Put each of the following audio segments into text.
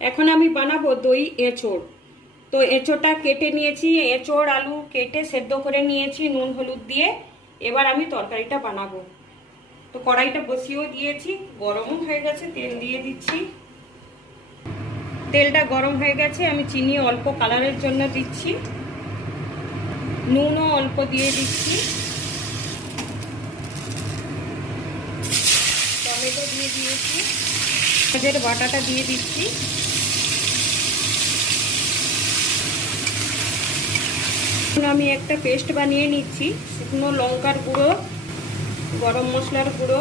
এখন আমি বানাবো দই এঁচোড়। তো এঁচোড়টা কেটে নিয়েছি, এঁচোড় আলু কেটে সেদ্ধ করে নিয়েছি নুন হলুদ দিয়ে। এবার আমি তরকারিটা বানাবো। তো কড়াইটা বসিয়েও দিয়েছি, গরমও হয়ে গেছে, তেল দিয়ে দিচ্ছি। তেলটা গরম হয়ে গেছে, আমি চিনি অল্প কালারের জন্য দিচ্ছি, নুনও অল্প দিয়ে দিচ্ছি, টমেটো দিয়ে দিয়েছি, পেঁয়াজের বাটাটা দিয়ে দিচ্ছি। আমি একটা পেস্ট বানিয়ে নিচ্ছি। শুকনো লঙ্কার গুঁড়ো, গরম মশলার গুঁড়ো,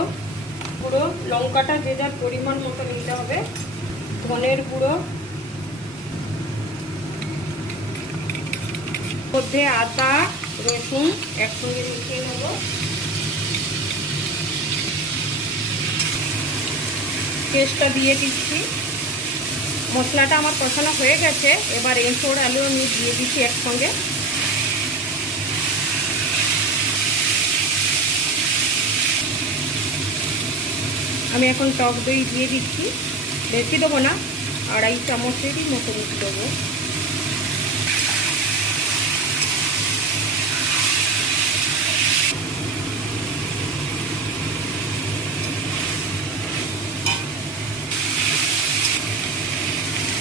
লঙ্কাটা যে যার পরিমাণ মতো নিতে হবে, ধনের গুঁড়ো, মধ্যে আদা রসুন একসঙ্গে মিশিয়ে নেব। পেস্টটা দিয়ে দিচ্ছি। মশলাটা আমার কষানো হয়ে গেছে, এবার এঁচোড় আলু আমি দিয়ে দিচ্ছি একসঙ্গে। আমি এখন টক দই দিয়ে দিচ্ছি, বেশি দেবো না, 2.5 চামচেরই মতো দেবো।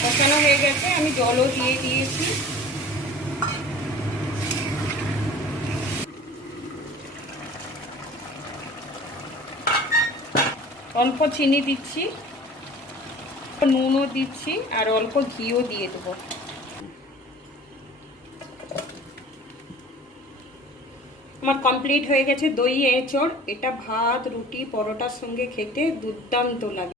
কষানো হয়ে গেছে, আমি জলও দিয়ে দিয়েছি। অল্প চিনি দিচ্ছি, নুনও দিচ্ছি, আর অল্প ঘিও দিয়ে দেবো। আমার কমপ্লিট হয়ে গেছে দই এঁচোড়। এটা ভাত, রুটি, পরোটার সঙ্গে খেতে দুর্দান্ত লাগে।